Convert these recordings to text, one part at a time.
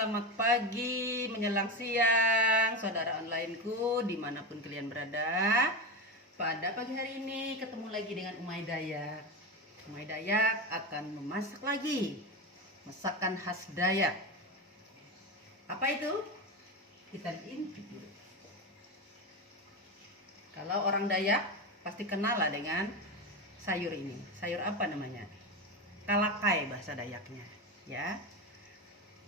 selamat pagi menjelang siang saudara onlineku dimanapun kalian berada. Pada pagi hari ini ketemu lagi dengan Umay Dayak. Umay Dayak akan memasak lagi masakan khas Dayak. Apa itu? Kita intip dulu. Kalau orang Dayak pasti kenal lah dengan sayur ini. Sayur apa namanya? Kalakai bahasa Dayaknya, ya.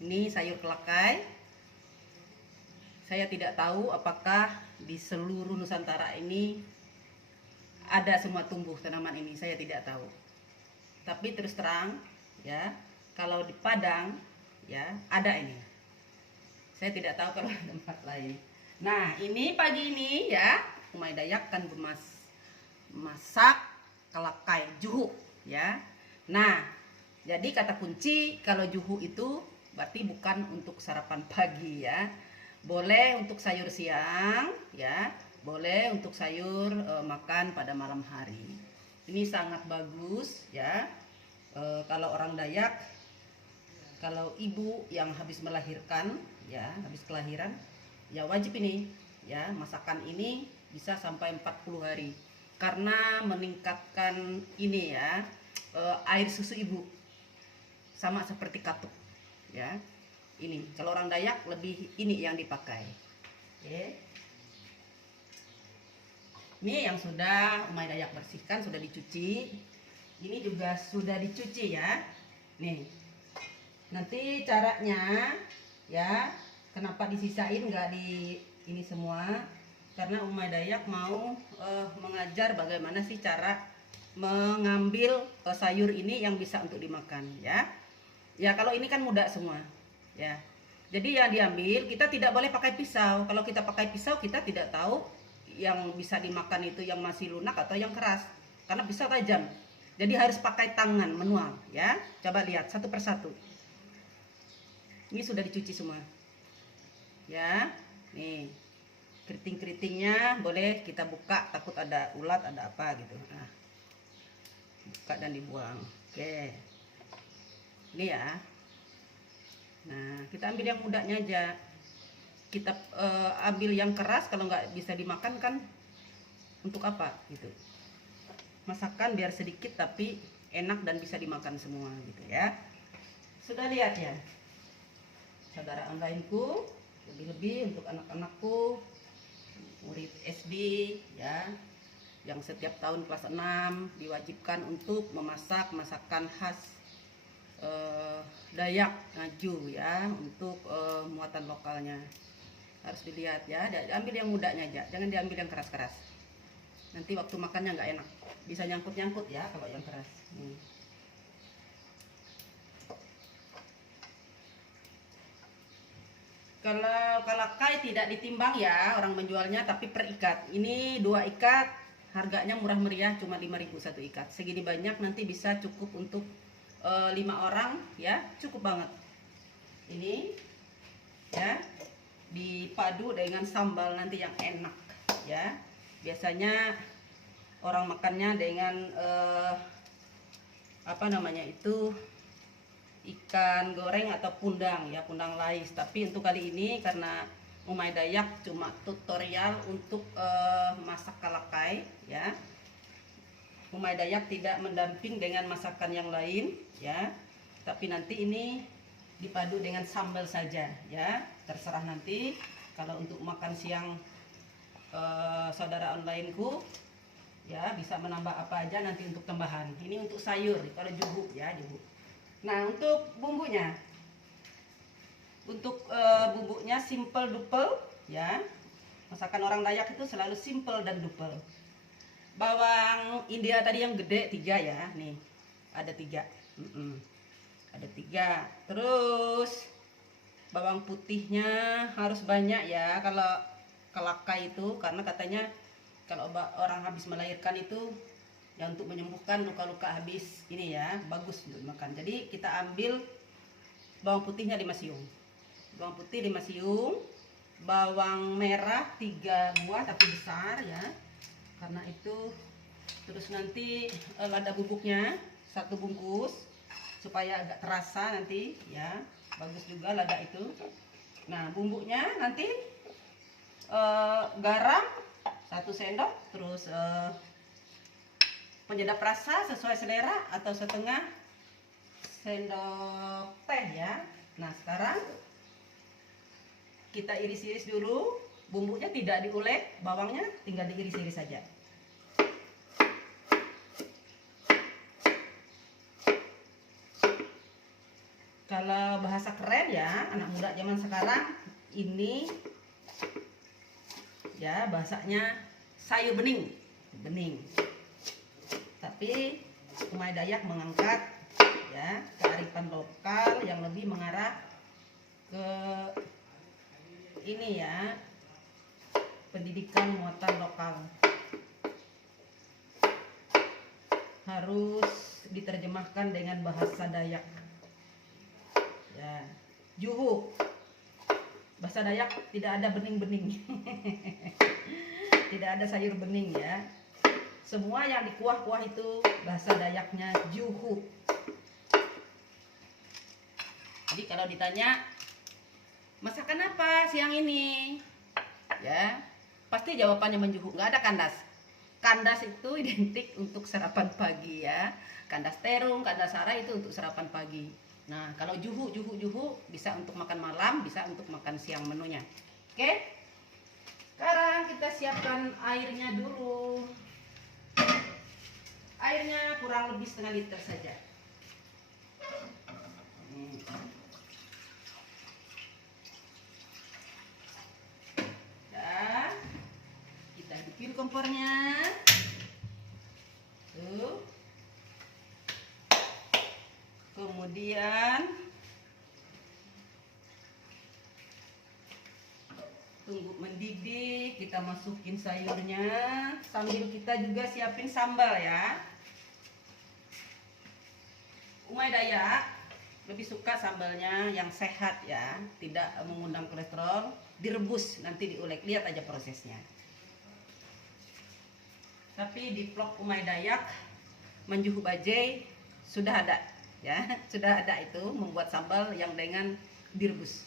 Ini sayur kalakai. Saya tidak tahu apakah di seluruh Nusantara ini ada semua tumbuh tanaman ini, saya tidak tahu. Tapi terus terang, ya, kalau di Padang, ya, ada ini. Saya tidak tahu kalau di tempat lain. Nah, ini pagi ini, ya, Umay Dayak akan masak kalakai juhu, ya. Nah, jadi kata kunci kalau juhu itu berarti bukan untuk sarapan pagi, ya. Boleh untuk sayur siang, ya. Boleh untuk sayur makan pada malam hari. Ini sangat bagus, ya. Kalau orang Dayak, kalau ibu yang habis melahirkan, ya, habis kelahiran, ya wajib ini, ya, masakan ini bisa sampai 40 hari. Karena meningkatkan ini, ya, air susu ibu. Sama seperti katuk, ya. Ini kalau orang Dayak lebih ini yang dipakai. Oke. Ini yang sudah Umay Dayak bersihkan, sudah dicuci. Ini juga sudah dicuci, ya. Nih. Nanti caranya, ya, kenapa disisain nggak di ini semua? Karena Umay Dayak mau mengajar bagaimana sih cara mengambil sayur ini yang bisa untuk dimakan, ya. Ya, kalau ini kan mudah semua, ya. Jadi yang diambil, kita tidak boleh pakai pisau. Kalau kita pakai pisau, kita tidak tahu yang bisa dimakan itu yang masih lunak atau yang keras. Karena pisau tajam. Jadi harus pakai tangan manual, ya. Coba lihat satu persatu. Ini sudah dicuci semua. Ya. Nih. Keriting-keritingnya boleh kita buka, takut ada ulat, ada apa gitu. Nah. Buka dan dibuang. Oke. Ini ya. Nah, kita ambil yang mudahnya aja. Kita ambil yang keras, kalau nggak bisa dimakan kan untuk apa gitu. Masakan biar sedikit tapi enak dan bisa dimakan semua gitu, ya. Sudah lihat ya, saudara onlineku, lebih-lebih untuk anak-anakku murid SD, ya, yang setiap tahun kelas 6 diwajibkan untuk memasak masakan khas Dayak Ngaju, ya, untuk muatan lokalnya. Harus dilihat, ya, diambil yang mudahnya aja, jangan diambil yang keras-keras. Nanti waktu makannya nggak enak, bisa nyangkut-nyangkut, ya, kalau yang keras. Kalau kalakai tidak ditimbang, ya, orang menjualnya, tapi per ikat. Ini 2 ikat, harganya murah meriah, cuma 5.000 satu ikat. Segini banyak nanti bisa cukup untuk 5 orang, ya, cukup banget. Ini, ya, dipadu dengan sambal nanti yang enak, ya. Biasanya orang makannya dengan apa namanya itu, ikan goreng atau pundang, ya, pundang lais. Tapi untuk kali ini karena Umay Dayak cuma tutorial untuk masak kalakai, ya. Umay Dayak tidak mendamping dengan masakan yang lain, ya. Tapi nanti ini dipadu dengan sambal saja, ya. Terserah nanti kalau untuk makan siang saudara onlineku, ya, bisa menambah apa aja nanti untuk tambahan. Ini untuk sayur, kalau juhu, ya, juhu. Nah, untuk bumbunya. Untuk bumbunya simple duple, ya. Masakan orang Dayak itu selalu simple dan duple. Bawang India tadi yang gede 3, ya, nih ada 3, ada 3. Terus bawang putihnya harus banyak, ya, kalau kalakai itu, karena katanya kalau orang habis melahirkan itu ya untuk menyembuhkan luka-luka habis ini, ya, bagus untuk makan. Jadi kita ambil bawang putihnya 5 siung, bawang putih 5 siung, bawang merah 3 buah tapi besar, ya, karena itu. Terus nanti lada bubuknya 1 bungkus supaya agak terasa nanti, ya, bagus juga lada itu. Nah, bumbunya nanti garam 1 sendok, terus penyedap rasa sesuai selera atau setengah sendok teh ya. Nah, sekarang kita iris-iris dulu. Bumbunya tidak diulek, bawangnya tinggal diiris-iris saja. Kalau bahasa keren ya, anak muda zaman sekarang ini ya bahasanya sayur bening. Tapi Umay Dayak mengangkat ya kearifan lokal yang lebih mengarah ke ini ya, pendidikan muatan lokal. Harus diterjemahkan dengan bahasa Dayak. Ya, juhu. Bahasa Dayak tidak ada bening-bening. Tidak ada sayur bening ya. Semua yang dikuah-kuah itu bahasa Dayaknya juhu. Jadi kalau ditanya masakan apa siang ini? Ya, pasti jawabannya menjuhu, nggak ada kandas. Kandas itu identik untuk sarapan pagi ya. Kandas terung, kandas sara itu untuk sarapan pagi. Nah, kalau juhu bisa untuk makan malam, bisa untuk makan siang menunya. Oke? Sekarang kita siapkan airnya dulu. Airnya kurang lebih setengah liter saja. Dan kita hidupin kompornya. Tuh. Kemudian tunggu mendidih, kita masukin sayurnya sambil kita juga siapin sambal ya. Umay Dayak lebih suka sambalnya yang sehat ya, tidak mengundang kolesterol, direbus nanti diulek, lihat aja prosesnya. Tapi di vlog Umay Dayak Menjuhu Bajai sudah ada ya, sudah ada itu membuat sambal yang dengan direbus.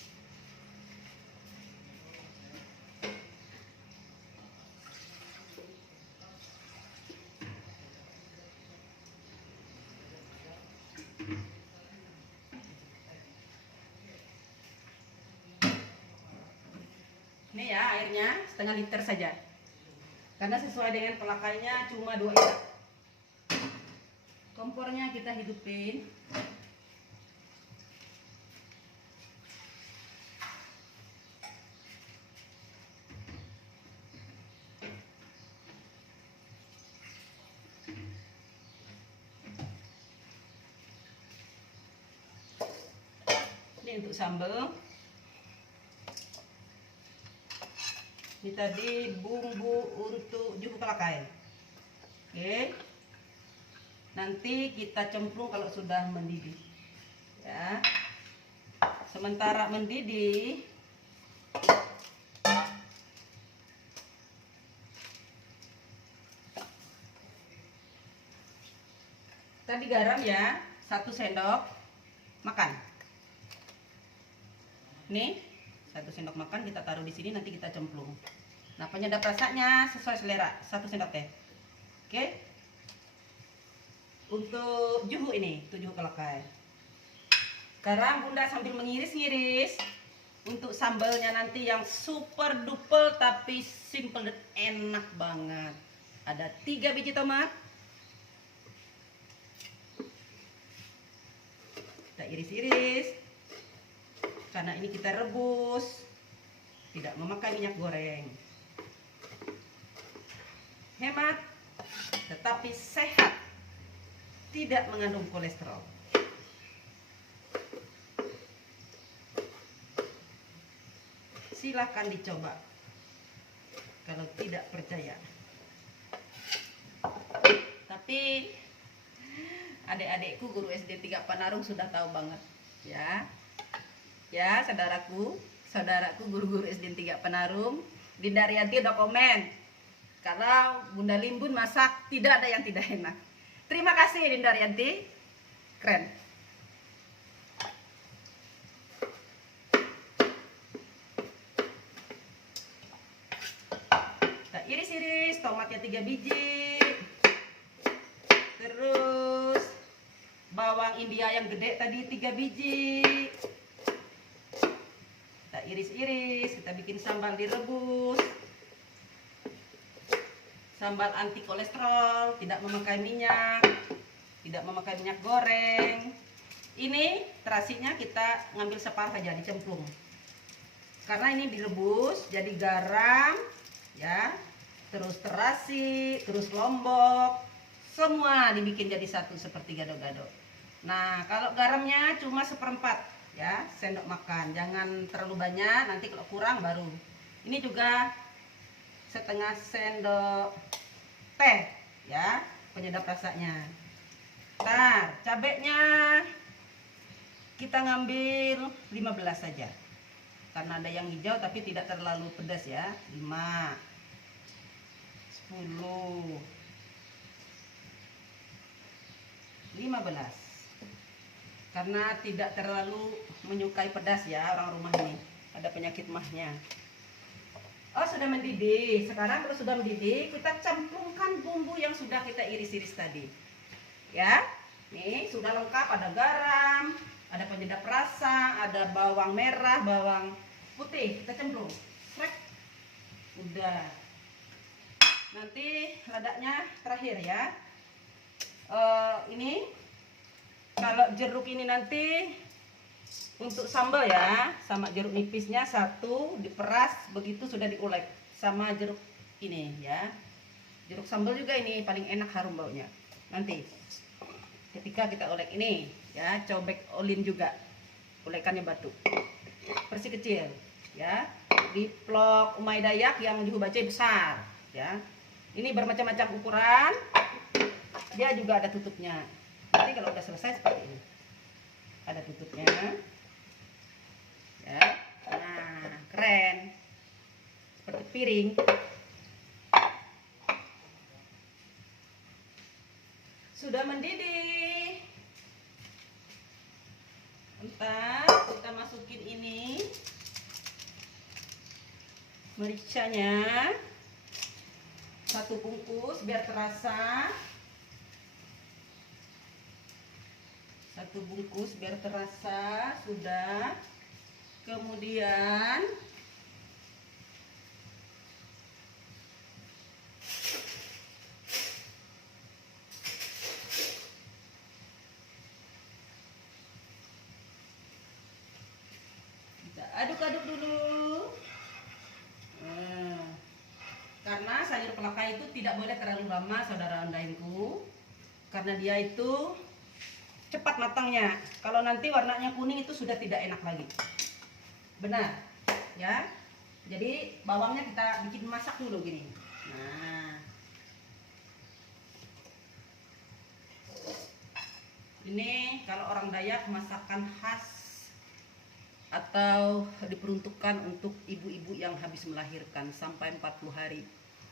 Ini ya airnya setengah liter saja, karena sesuai dengan pelakainya cuma 2 ikat. Kompornya kita hidupin. Ini untuk sambal. Ini tadi bumbu untuk juhu kalakai. Oke. Nanti kita cemplung kalau sudah mendidih. Ya. Sementara mendidih, tadi garam ya, 1 sendok makan. Nih, 1 sendok makan kita taruh di sini, nanti kita cemplung. Nah, penyedap rasanya sesuai selera, 1 sendok teh. Oke. Untuk juhu ini, itu juhu kalakai. Sekarang Bunda sambil mengiris-ngiris untuk sambalnya nanti yang super duper tapi simple dan enak banget. Ada 3 biji tomat. Kita iris-iris. Karena ini kita rebus, tidak memakai minyak goreng. Hemat, tetapi sehat. Tidak mengandung kolesterol. Silahkan dicoba kalau tidak percaya. Tapi adik-adikku guru SD 3 Panarung sudah tahu banget ya. Ya, saudaraku guru-guru SD 3 Panarung, Dinda Rianti udah komen kalau Bunda Limbun masak tidak ada yang tidak enak. Terima kasih Dinda Rianti, keren. tomatnya 3 biji. Terus bawang India yang gede tadi 3 biji. Kita iris-iris, kita bikin sambal direbus. Sambal anti kolesterol, tidak memakai minyak, tidak memakai minyak goreng. Ini terasinya kita ngambil separuh aja, dicemplung. Karena ini direbus, jadi garam, ya, terus terasi, terus lombok, semua dibikin jadi satu seperti gado-gado. Nah, kalau garamnya cuma 1/4 ya, sendok makan. Jangan terlalu banyak, nanti kalau kurang baru. Ini juga setengah sendok teh ya, penyedap rasanya. Ntar cabenya kita ngambil 15 saja, karena ada yang hijau tapi tidak terlalu pedas ya. 5, 10, 15, karena tidak terlalu menyukai pedas ya orang rumah ini, ada penyakit mahnya. Oh, sudah mendidih. Sekarang kalau sudah mendidih, kita campurkan bumbu yang sudah kita iris-iris tadi. Ya. Nih, sudah lengkap, ada garam, ada penyedap rasa, ada bawang merah, bawang putih. Kita cemplung. Srek. Udah. Nanti ledaknya terakhir ya. Ini kalau jeruk ini nanti untuk sambal ya, sama jeruk nipisnya satu diperas, begitu sudah diulek sama jeruk ini ya. Jeruk sambal juga ini paling enak, harum baunya. Nanti ketika kita ulek ini ya, cobek olin juga, ulekannya batu, versi kecil ya. Di vlog Umay Dayak yang Juhu Bacai besar ya. Ini bermacam-macam ukuran, dia juga ada tutupnya. Nanti kalau udah selesai seperti ini, ada tutupnya ya. Nah, keren, seperti piring. Sudah mendidih. Entar kita masukin ini mericanya 1 bungkus biar terasa. 1 bungkus biar terasa. Sudah. Kemudian kita aduk-aduk dulu. Karena sayur pelakai itu tidak boleh terlalu lama, saudara ondainku, karena dia itu cepat matangnya. Kalau nanti warnanya kuning itu sudah tidak enak lagi. Benar ya. Jadi bawangnya kita bikin masak dulu gini. Nah, ini kalau orang Dayak masakan khas atau diperuntukkan untuk ibu-ibu yang habis melahirkan sampai 40 hari.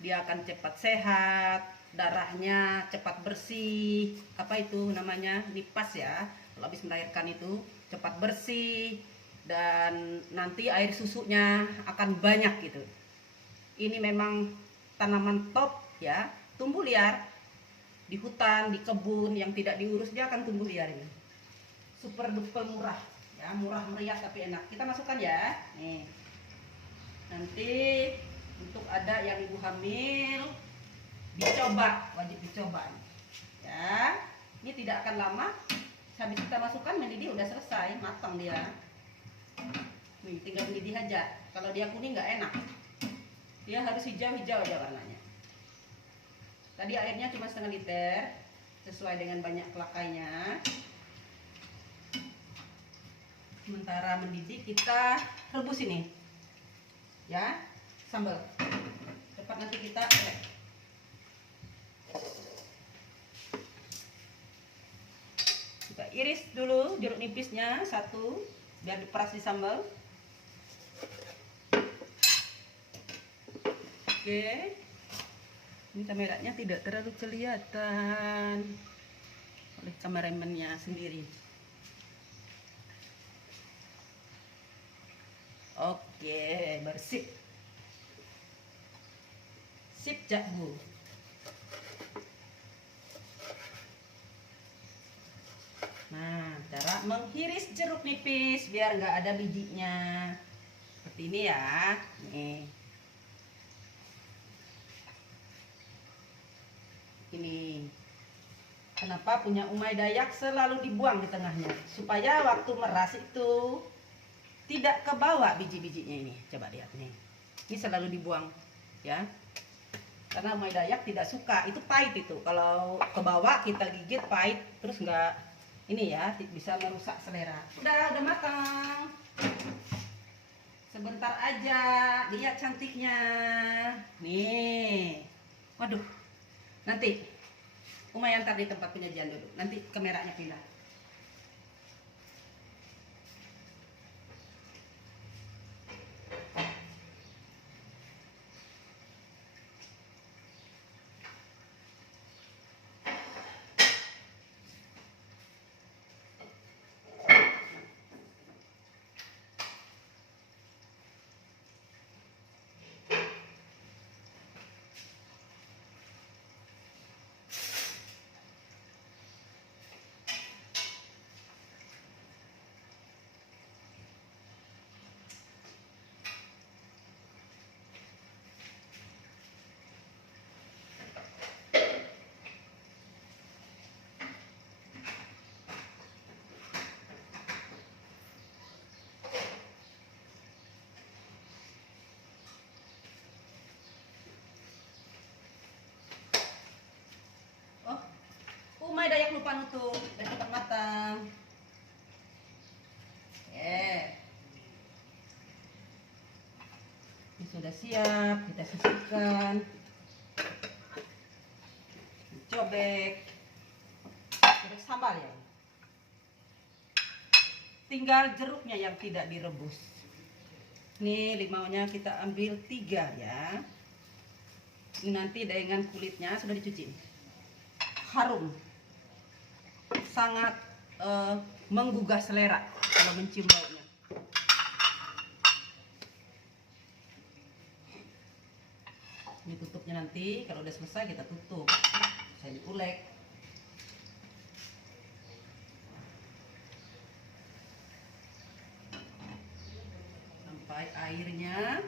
Dia akan cepat sehat, darahnya cepat bersih, apa itu namanya, nipas ya. Kalau habis melahirkan itu cepat bersih, dan nanti air susunya akan banyak gitu. Ini memang tanaman top ya, tumbuh liar di hutan, di kebun yang tidak diurus, dia akan tumbuh liar ini. Super duper murah ya, murah meriah tapi enak. Kita masukkan ya. Nih. Nanti untuk ada yang ibu hamil, dicoba, wajib dicoba ya. Ini tidak akan lama, habis kita masukkan mendidih udah selesai, matang dia. Nih, tinggal mendidih aja. Kalau dia kuning nggak enak, dia harus hijau-hijau aja warnanya. Tadi airnya cuma 1/2 liter, sesuai dengan banyak pelakainya. Sementara mendidih kita rebus ini ya, sambal. Cepat nanti kita olek. Kita iris dulu jeruk nipisnya 1 biar diperas di sambal. Oke. Ini kameranya tidak terlalu kelihatan oleh kameramennya sendiri. Oke, bersih. Sip, Jak Bu. menghiris jeruk nipis biar nggak ada bijinya. Seperti ini ya. Nih. Ini. Kenapa punya Umay Dayak selalu dibuang di tengahnya? Supaya waktu meras itu tidak kebawa biji-bijinya ini. Coba lihat nih. Ini selalu dibuang ya. Karena Umay Dayak tidak suka, itu pahit itu. Kalau kebawa kita gigit pahit, terus nggak ini ya, bisa merusak selera. Udah matang. Sebentar aja, lihat cantiknya. Nih. Waduh. Nanti Umay antar di tempat penyajian dulu. Nanti kameranya pindah. Umay Dayak lupa nutup, udah cepat matang. Ini sudah siap, kita sisihkan. Cobek. Cobek sambal ya. Tinggal jeruknya yang tidak direbus. Nih limaunya kita ambil 3 ya. Ini nanti dengan kulitnya sudah dicuci. Harum. Sangat menggugah selera kalau mencium baunya. Ini tutupnya nanti kalau udah selesai kita tutup. Saya diulek. Sampai airnya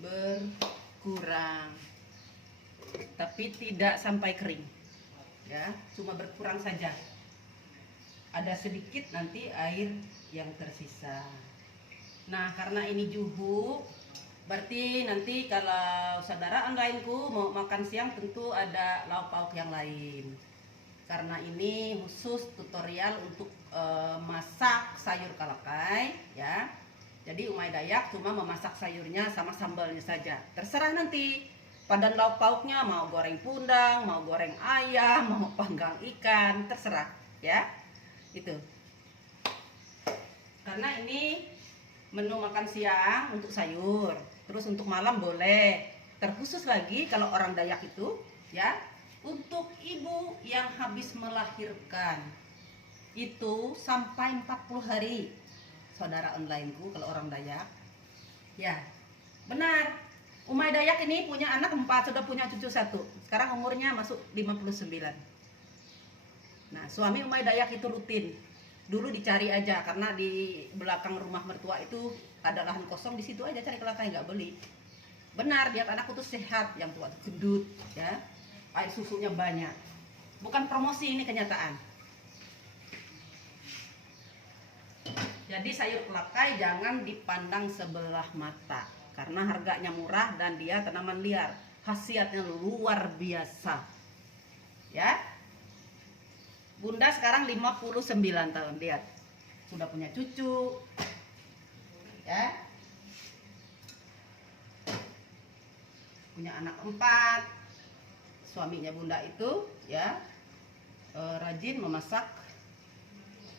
berkurang. Tapi tidak sampai kering. Ya, cuma berkurang saja. Ada sedikit nanti air yang tersisa. Nah, karena ini juhu, berarti nanti kalau saudara lainku mau makan siang tentu ada lauk pauk yang lain. Karena ini khusus tutorial untuk masak sayur kalakai ya. Jadi Umay Dayak cuma memasak sayurnya sama sambalnya saja. Terserah nanti. Padan lauk pauknya mau goreng pundang, mau goreng ayam, mau panggang ikan, terserah ya. Itu. Karena ini menu makan siang untuk sayur, terus untuk malam boleh. Terkhusus lagi kalau orang Dayak itu ya, untuk ibu yang habis melahirkan itu sampai 40 hari. Saudara onlineku kalau orang Dayak. Ya. Benar. Umay Dayak ini punya anak 4, sudah punya cucu 1. Sekarang umurnya masuk 59. Nah, suami Umay Dayak itu rutin. Dulu dicari aja karena di belakang rumah mertua itu ada lahan kosong, di situ aja cari kelakai, nggak beli. Benar, lihat anakku tuh sehat, yang tua tuh gendut, ya. Air susunya banyak. Bukan promosi, ini kenyataan. Jadi sayur kelakai jangan dipandang sebelah mata. Karena harganya murah dan dia tanaman liar. Khasiatnya luar biasa. Ya. Bunda sekarang 59 tahun, lihat. Sudah punya cucu. Ya. Punya anak 4. Suaminya Bunda itu ya rajin memasak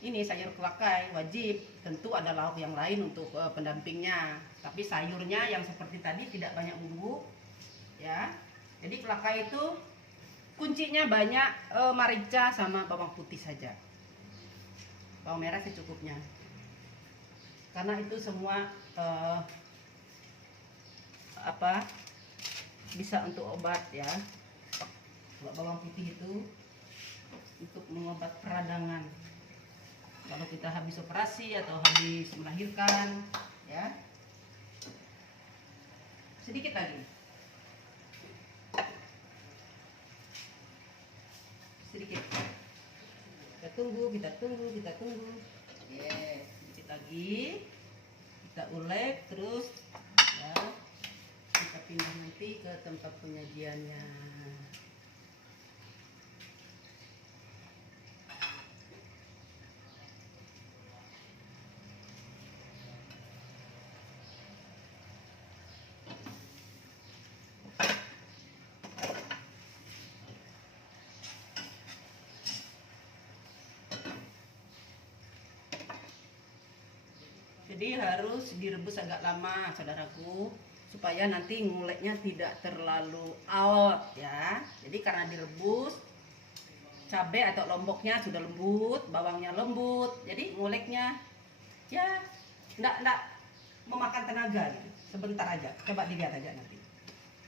ini sayur kelakai, wajib. Tentu ada lauk yang lain untuk pendampingnya. Tapi sayurnya yang seperti tadi tidak banyak bumbu, ya. Jadi kelakai itu kuncinya banyak merica sama bawang putih saja. Bawang merah secukupnya. Karena itu semua bisa untuk obat ya. Kalau bawang putih itu untuk mengobat peradangan. kita habis operasi atau habis melahirkan, ya. Sedikit lagi. Sedikit. Kita tunggu. Yes, sedikit lagi. Kita ulek terus, ya. Kita pindah nanti ke tempat penyajiannya. Jadi harus direbus agak lama, saudaraku, supaya nanti nguleknya tidak terlalu awet, ya. Jadi karena direbus, cabai atau lomboknya sudah lembut, bawangnya lembut, jadi nguleknya ya enggak memakan tenaga gitu. Sebentar aja, coba dilihat aja nanti.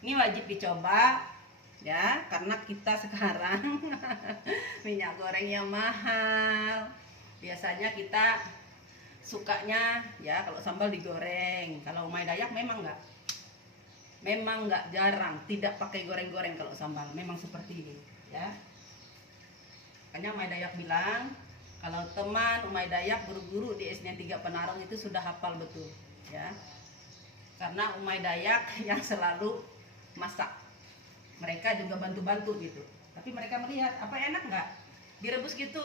Ini wajib dicoba, ya, karena kita sekarang minyak gorengnya mahal. Biasanya kita sukanya ya kalau sambal digoreng. Kalau Umay Dayak memang nggak jarang tidak pakai goreng-goreng kalau sambal, memang seperti ini, ya. Makanya Umay Dayak bilang kalau teman Umay Dayak guru-guru di SD 3 Penarung itu sudah hafal betul, ya. Karena Umay Dayak yang selalu masak, mereka juga bantu-bantu gitu. Tapi mereka melihat apa enak nggak direbus gitu,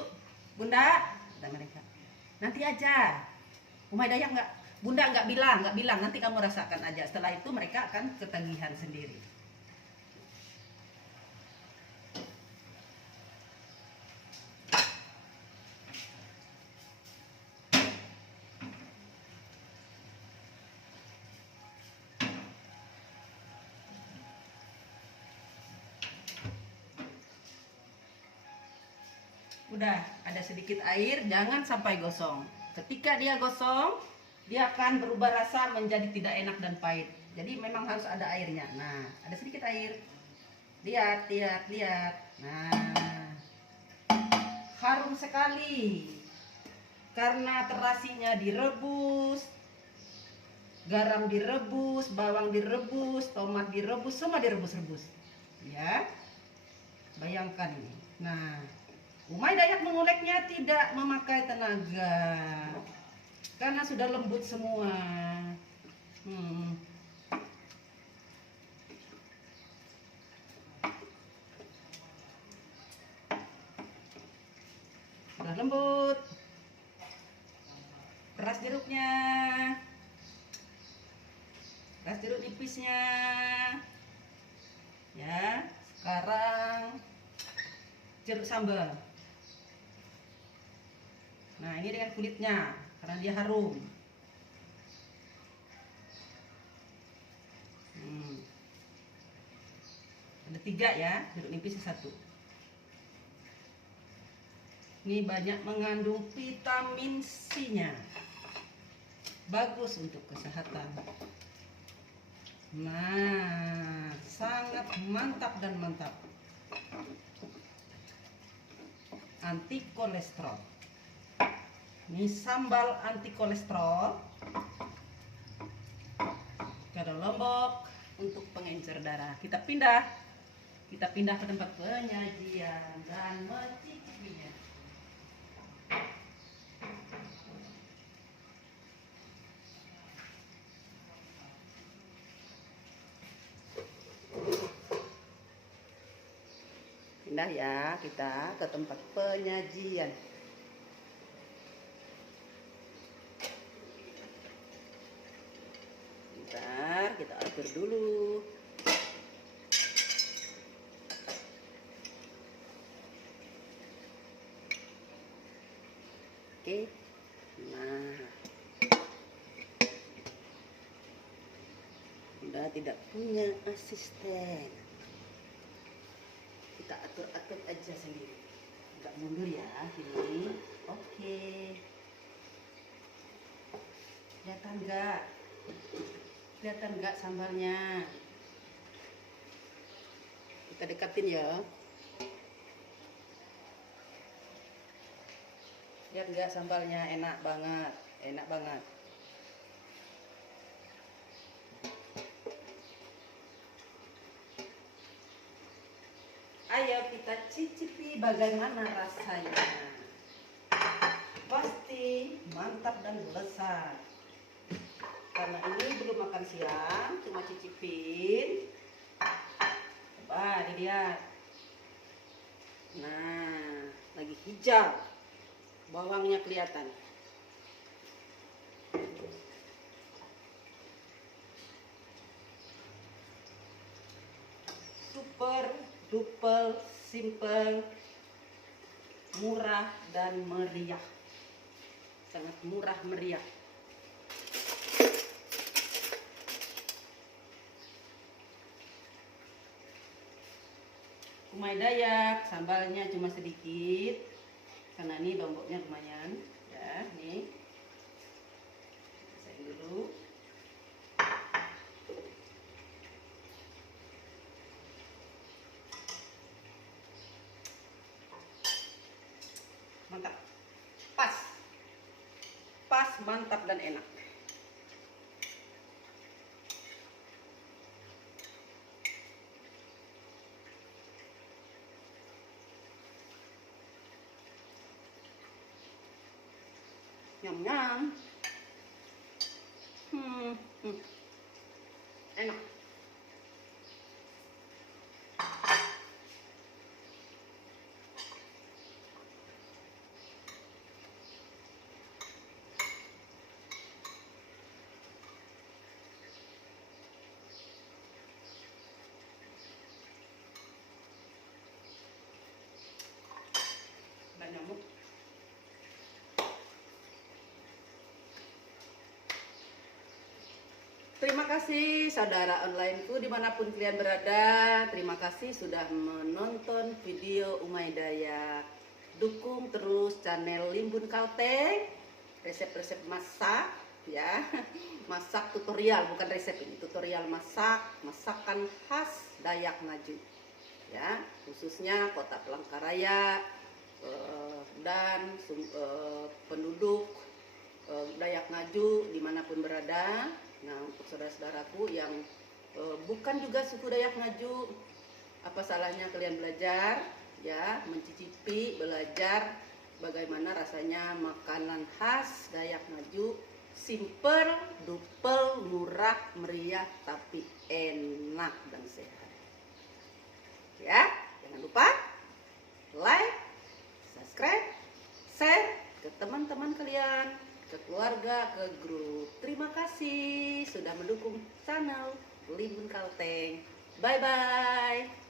Bunda, kata mereka. Nanti aja, Umay Dayak Bunda nggak bilang, nanti kamu rasakan aja. Setelah itu mereka akan ketagihan sendiri. Udah ada sedikit air, jangan sampai gosong. Ketika dia gosong, dia akan berubah rasa menjadi tidak enak dan pahit. Jadi memang harus ada airnya. Nah, ada sedikit air. Lihat. Nah, harum sekali. Karena terasinya direbus, garam direbus, bawang direbus, tomat direbus, semua direbus-rebus. Ya. Bayangkan ini. Nah, Umay Dayak menguleknya tidak memakai tenaga karena sudah lembut semua. Sudah lembut. Peras jeruknya, peras jeruk nipisnya. Ya, sekarang jeruk sambal. Nah, ini dengan kulitnya karena dia harum. Ada 3 ya, jeruk nipis 1. Ini banyak mengandung vitamin C-nya, bagus untuk kesehatan. Nah, sangat mantap dan mantap. Anti kolesterol. Ini sambal anti kolesterol, garam lombok untuk pengencer darah. Kita pindah ke tempat penyajian dan mencicipinya. Pindah ya kita ke tempat penyajian. Kita atur dulu. Oke. Nah, udah tidak punya asisten, kita atur-atur aja sendiri, nggak mundur ya sini. Oke, kelihatan nggak sambalnya? Kita dekatin ya. Lihat nggak sambalnya, enak banget, enak banget. Ayo kita cicipi bagaimana rasanya. Pasti mantap dan lezat. Karena ini belum makan siang, cuma cicipin. Coba dilihat. Nah, lagi hijau. Bawangnya kelihatan. Super duper simple, murah dan meriah. Sangat murah meriah. Umay Dayak, sambalnya cuma sedikit karena ini lomboknya lumayan ya. Nih saya dulu. Mantap, pas, mantap dan enak. Nyam nyam. Enak. Nggak nyamuk. Terima kasih saudara onlineku dimanapun kalian berada. Terima kasih sudah menonton video Umay Dayak. Dukung terus channel Limbun Kalteng, resep-resep masak ya. Masak tutorial, bukan resep, ini tutorial masak, masakan khas Dayak Ngaju ya, khususnya Kota Palangkaraya dan penduduk Dayak Ngaju dimanapun berada. Nah, untuk saudara-saudaraku yang bukan juga suku Dayak Ngaju, apa salahnya kalian belajar ya, mencicipi, belajar bagaimana rasanya makanan khas Dayak Ngaju, simple, duper, murah, meriah, tapi enak dan sehat. Ya, jangan lupa like, subscribe, share ke teman-teman kalian, ke keluarga, ke grup. Terima kasih sudah mendukung channel Limbun Kalteng. Bye bye.